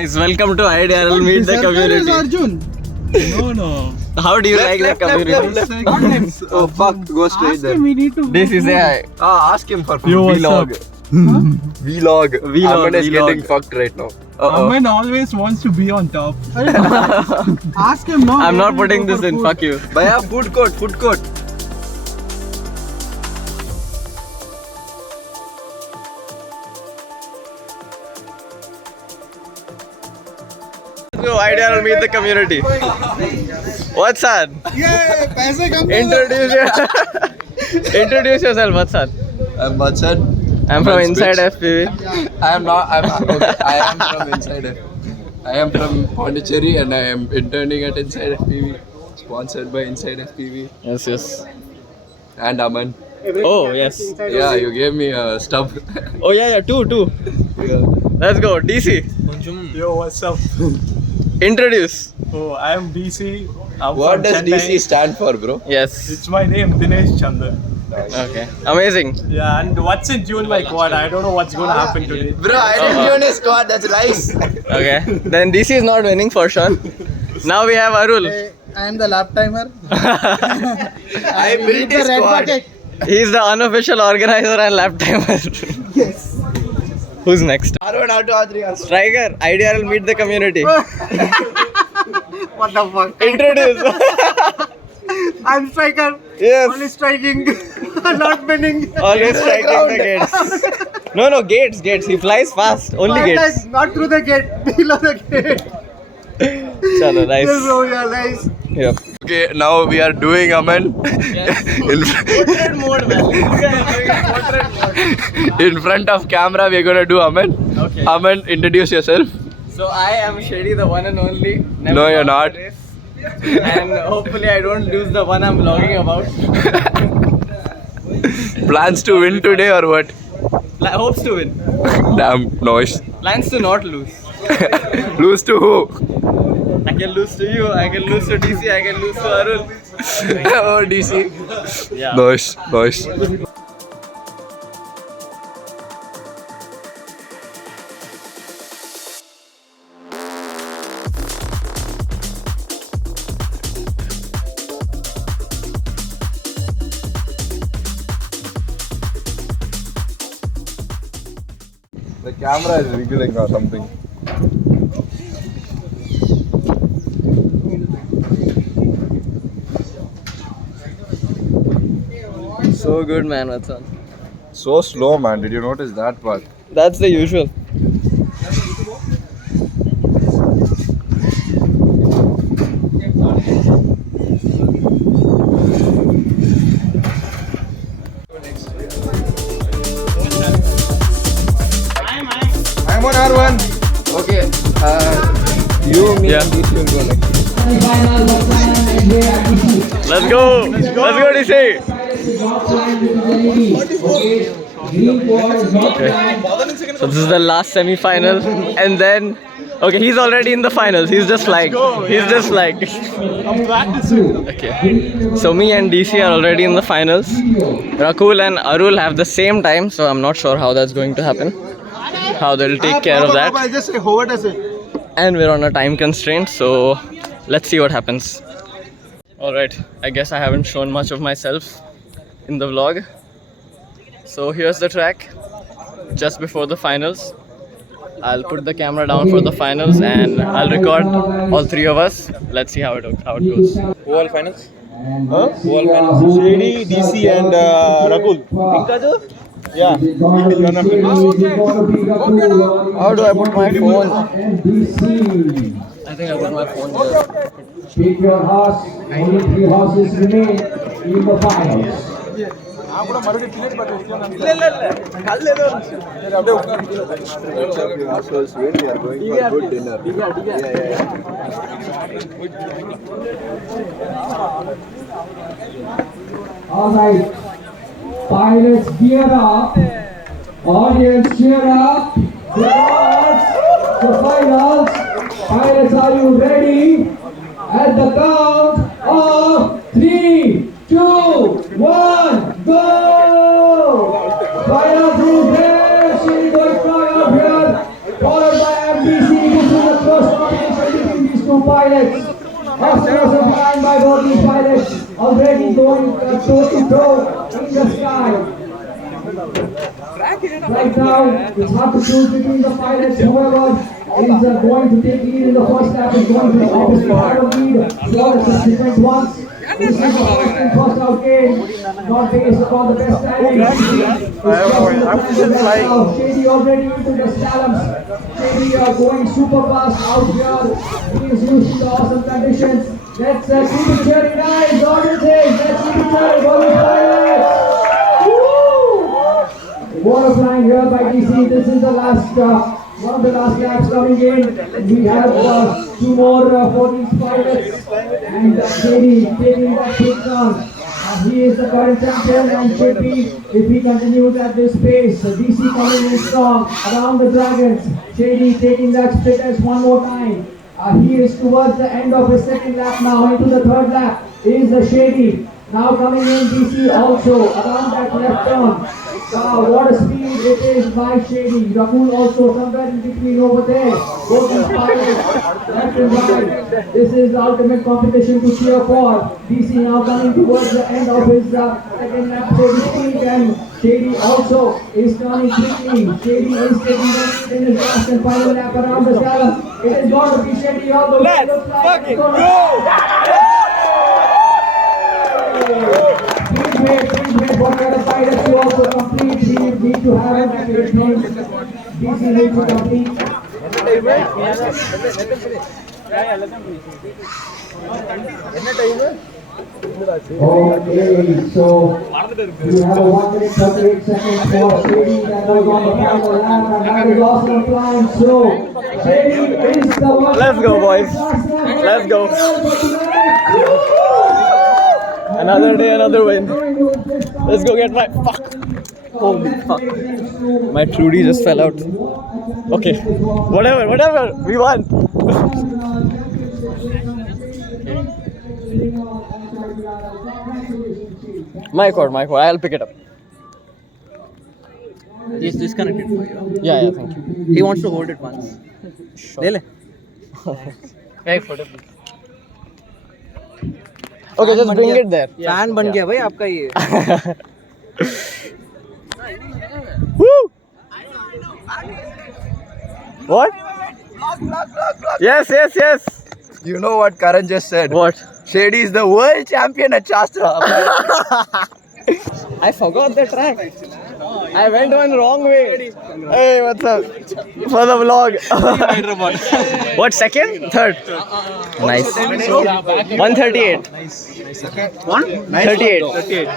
Guys, welcome to IDRL Meet the Community. Arjun. No. How do you like the community? Oh fuck, go straight there. This is a Ask him for Yo, what's vlog. Vlog. Aman is getting fucked right now. Aman always wants to be on top. Ask him no. I'm not putting this in, fuck you. Bhaiya, food court. So IDRL Meet the Community. What's up? Introduce yourself, what's up? I'm Bachchan. I'm from Inside FPV. I am from Inside. I am from Pondicherry and I am interning at Inside FPV. Sponsored by Inside FPV. Yes. And Aman. Oh, yes. Yeah, you gave me a stub. Oh, yeah, two. Yeah. Let's go, DC. Yo, what's up? Introduce. Oh, I am DC. I'm What from does Chennai. DC stand for, bro? Yes. It's my name, Dinesh Chandra. Okay. Amazing. Yeah, and what's in June like what? I don't know what's going to happen today. Bro, I didn't even a squad, that's rice. Okay. Then DC is not winning for sure. Now we have Arul. I am the lap timer. I built a squad. He's the unofficial organizer and lap timer. Yes. Who's next? R1, R2, R3, Striker. IDRL Meet the Community. What the fuck? Introduce. I'm striker. Yes. Only striking. Not winning. Always striking the gates. No, gates. He flies fast. Only gates. Not through the gate. Below the gate. Chalo, nice. Yes, bro, yeah, nice. Yep. Okay, now we are doing Aman. Portrait mode, man. In front of camera, we are gonna do Aman. Okay. Aman, introduce yourself. So I am Shady, the one and only. Never No, you're lost not. a race. And hopefully I don't lose the one I'm vlogging about. Plans to win today or what? Hopes to win. Damn, noise. Plans to not lose. Lose to who? I can lose to you, I can lose to DC, I can lose to Arul. Oh, DC. Yeah. Noise. The camera is wiggling or something. So good, man, what's on? So slow, man. Did you notice that part? That's the usual. I'm on R1. Okay. You, me, Yeah. and DC will go next. Let's go, DC. Okay. So this is the last semi-final, and then he's already in the finals. He's just like I'm practicing. okay. So me and DC are already in the finals. Racooll and Arul have the same time, so I'm not sure how that's going to happen. How they'll take care of that. Just say, what does it? And we're on a time constraint, so let's see what happens. Alright, I guess I haven't shown much of myself in the vlog. So here's the track, just before the finals. I'll put the camera down for the finals and I'll record all three of us. Let's see how it goes. Who all finals? Huh? Who all finals? Shady, DC and Racooll. Yeah. How do I put my phone? I think I put my phone here. Pick your horse. Only 3 horses remain in the finals. Assholes win, we are going for good dinner. Alright. Pilots gear up. Audience cheer up. Because the finals. Pilots, are you ready? At the count of 3, 2, 1, go! Finals is there. She's going to fly up here. Followed by MDC. This is the pilots. Awesome flying by both these pilots. Already going toe to toe in the sky. Right now, it's hard to choose between the pilots. Whoever is going to take lead in the first lap is going to obviously have a lead for the subsequent ones. This is the first out game, not based upon the best timing. Shady already into the slaloms. Shady going super fast out here. He is used to the awesome conditions. Let's keep it cheering, guys. Audiences, let's keep it cheering for the pilots. Water flying here by DC. This is the last, one of the last laps coming in. We have two more for these pilots. And Shady taking that big on. He is the current champion, and JP, if he continues at this pace, DC coming in strong around the Dragons. Shady taking that split as one more time. He is towards the end of his second lap now. Into the third lap is the Shady. Now coming in DC also around that left turn. What a speed it is by Shady. Racooll also somewhere in between over there. Both these pilots, left and right. This is the ultimate competition to cheer for. DC now coming towards the end of his second lap, so to speak, and Shady also is turning quickly. Shady is taking the lead in his last and final lap around the slalom. It is going to be Shady all the way. Let's fucking go! Please wait for the other pilots to also complete. We need to have it at the DC needs to complete. Okay, so we have a 1 minute 38 seconds for Shady that was on the final lap, and that is awesome flying. So Shady is the one. Let's go, boys. Let's go. Another day, another win. Let's go get my fuck. Holy fuck. My Trudy just fell out. Okay. Whatever. We won. My cord. I'll pick it up. It's disconnected for you. Yeah, thank you. He wants to hold it once. Sure. Okay, just bring it there. Fan बन गया भाई आपका ये. Woo! What? Yes. You know what Karan just said? What? Shady is the world champion at Shastra. I forgot the track. I went one wrong way. Hey, what's up? For the vlog. What, second? Third? Nice. 138. 138.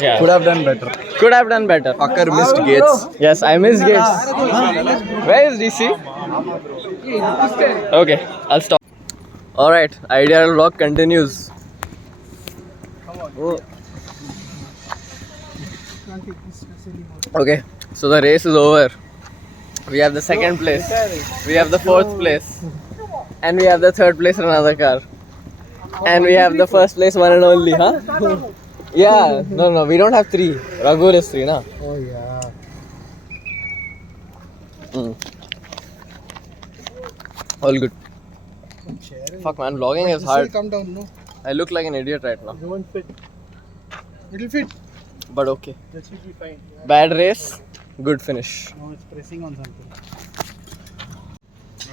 Yeah. Could have done better. Fucker missed gates. Yes, I missed gates. Where is DC? Okay, I'll stop. Alright, IDRL vlog continues. Okay, so the race is over. We have the second place, we have the fourth place, and we have the third place in another car, and we have the first place one and only, huh? Yeah, no, we don't have three. Racooll is three, na? Oh yeah. All good. Fuck man, vlogging is hard. Come down, no. I look like an idiot right now. You won't fit. It'll fit. But okay. That should be fine. Bad race, good finish. No, it's pressing on something.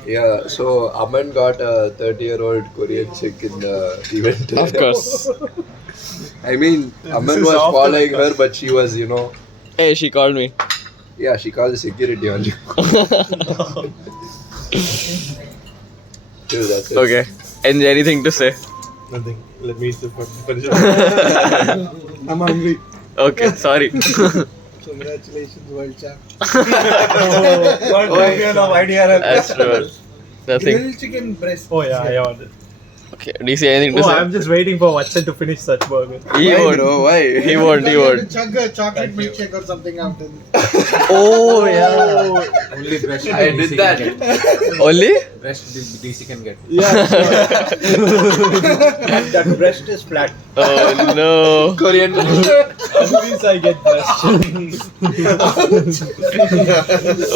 Yeah, so Aman got a 30-year-old Korean chick in the event. Of course. I mean, Aman was following her, but she was, Hey, she called me. yeah, she called the security on you. Dude, that's it. Okay. Anything to say? Nothing. Let me eat the finish. I'm hungry. Okay, sorry. Congratulations, world champ. World champion of IDRL. That's true. Nothing. Grill chicken breast. Oh yeah, I want it. Okay, DC, anything to Oh, say? I'm just waiting for Watson to finish such burger. He Why, won't. bro? Why? He won't. Chug a chocolate milkshake or something after this. Oh, yeah. Only breast I did that. Only? breast DC can get. That breast is flat. Oh, no. Korean. At least I get breast.